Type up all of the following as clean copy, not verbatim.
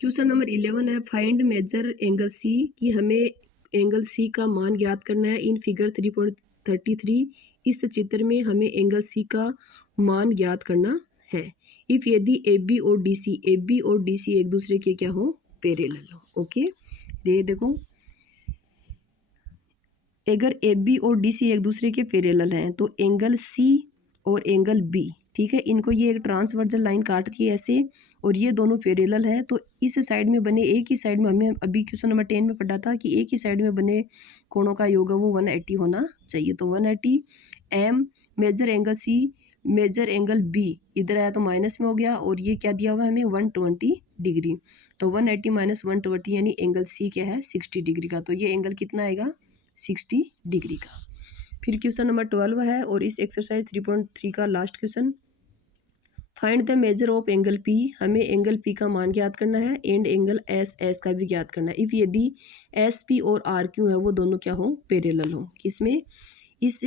Question number 11 है find major angle सी, कि हमें एंगल सी का मान ज्ञात करना है। इन फिगर 3.33 इस चित्र में हमें एंगल सी का मान ज्ञात करना है। इफ यदि ए बी और डी सी एक दूसरे के क्या हो, पैरेलल हो। ओके, ये देखो, अगर ए बी और डी सी एक दूसरे के पैरेलल हैं तो एंगल सी और एंगल बी, ठीक है, इनको ये एक ट्रांसवर्जल लाइन काट रही है ऐसे, और ये दोनों पैरेलल हैं। तो इस साइड में बने, एक ही साइड में, हमें अभी क्वेश्चन नंबर 10 में पढ़ा था कि एक ही साइड में बने कोणों का योग है वो 180 होना चाहिए। तो 180 M measure angle C measure angle B, इधर आया तो माइनस में हो गया, और ये क्या दिया हुआ है हमें 120 डिग्री। तो 180 माइनस 120 यानी एंगल सी क्या है 60 डिग्री का। तो ये एंगल कितना आएगा 60 डिग्री का। फिर क्वेश्चन नंबर 12 है, और इस एक्सरसाइज 3.3 का last question, find the measure of angle P, हमें एंगल पी का मान ज्ञात करना है एंड एंगल एस एस का भी ज्ञात करना है। इफ यदि एस पी और आर क्यू है वो दोनों क्या हो, पैरेलल हो। किसमें, इस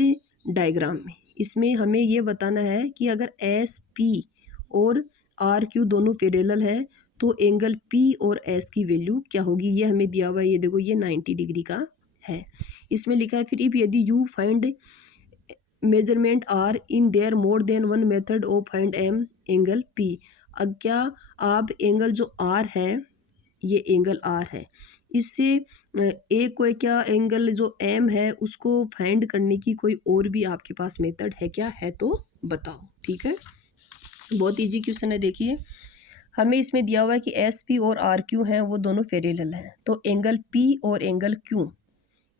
डायग्राम में, इसमें हमें ये बताना है कि अगर एस पी और आर क्यू दोनों पैरेलल है तो एंगल पी और एस की वैल्यू क्या होगी। ये हमें दिया हुआ है, ये देखो, ये 90 डिग्री का है। इसमें लिखा है फिर इफ यदि you find measurement are in there more than one method of find M angle P, अब क्या आप एंगल जो आर है, ये एंगल आर है, इससे एक कोई क्या एंगल जो एम है उसको फाइंड करने की कोई और भी आपके पास मेथड है क्या, है तो बताओ। ठीक है, बहुत इजी क्वेश्चन है। देखिए, हमें इसमें दिया हुआ है कि एस पी और आर क्यू हैं वो दोनों पैरेलल हैं, तो एंगल पी और एंगल क्यू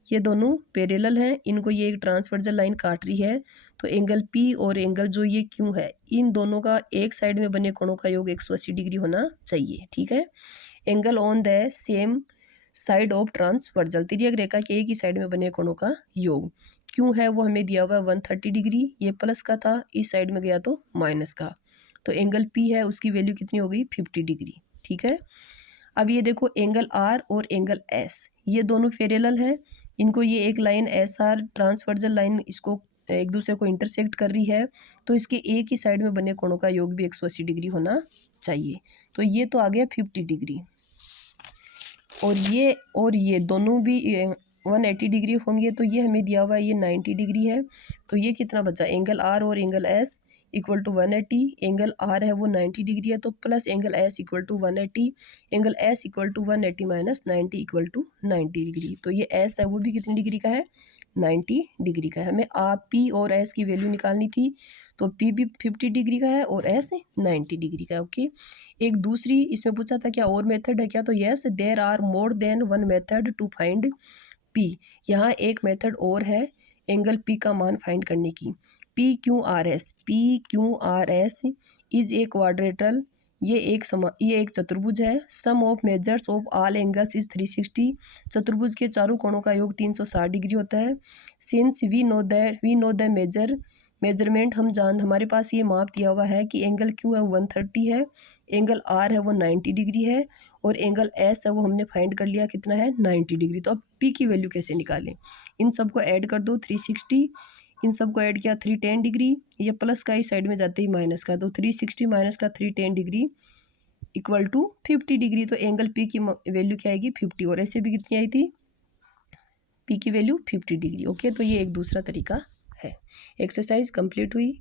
ये दोनों पैरेलल हैं, इनको ये एक ट्रांसवर्जल लाइन काट रही है। तो एंगल पी और एंगल जो ये क्यू है, इन दोनों का एक साइड में बने कोणों का योग 180 डिग्री होना चाहिए। ठीक है, angle on the same side of transversal, तिर्यक रेखा के एक ही साइड में बने कोणों का योग, क्यों है वो हमें दिया हुआ है 130 डिग्री, ये प्लस का था, इस साइड में गया तो माइनस का। तो एंगल पी है उसकी वैल्यू कितनी हो गई 50 डिग्री। ठीक है, अब ये देखो एंगल आर और एंगल एस ये दोनों पैरेलल हैं, इनको ये एक line S R transversal line इसको एक दूसरे को इंटरसेक्ट कर रही है, तो इसके एक ही साइड में बने कोणों का योग भी 180 डिग्री होना चाहिए। तो ये तो आ गया 50 डिग्री, और ये दोनों भी 180 डिग्री होंगे, तो ये हमें दिया हुआ है ये 90 डिग्री है। तो ये कितना बचा, एंगल आर और angle S equal to 180, angle R है वो 90 डिग्री है, तो plus angle S equal to 180, angle S equal to 180 minus 90 equal to 90 degree. तो ये एस है वो भी कितनी डिग्री का है, 90 डिग्री का है। हमें पी और एस की वैल्यू निकालनी थी, तो पी भी 50 डिग्री का है और एस 90 डिग्री का है। ओके, एक दूसरी इसमें पूछा था क्या और मेथड है क्या, तो yes there are more than one method to find P, यहाँ एक मेथड और है एंगल पी का मान फाइंड करने की। P Q R S is a quadrilateral, ये एक चतुर्भुज है। Sum of measures of all angles is 360, चतुर्भुज के चारों कोणों का योग 360 डिग्री होता है। Since we know the measurement, हमारे पास ये माप दिया हुआ है कि एंगल क्यू है 130 है, एंगल आर है वो 90 डिग्री है, और एंगल एस है वो हमने फाइंड कर लिया कितना है 90 डिग्री। तो अब पी की वैल्यू कैसे निकालें, इन सबको ऐड कर दो 360, इन सबको ऐड किया 310 डिग्री, ये प्लस का ही साइड में जाते ही माइनस का, तो 360 माइनस का 310 डिग्री इक्वल टू 50 डिग्री। तो एंगल पी की वैल्यू क्या आएगी 50, और ऐसे भी कितनी आई थी पी की वैल्यू 50 डिग्री। ओके, तो ये एक दूसरा तरीका है। एक्सरसाइज कंप्लीट हुई।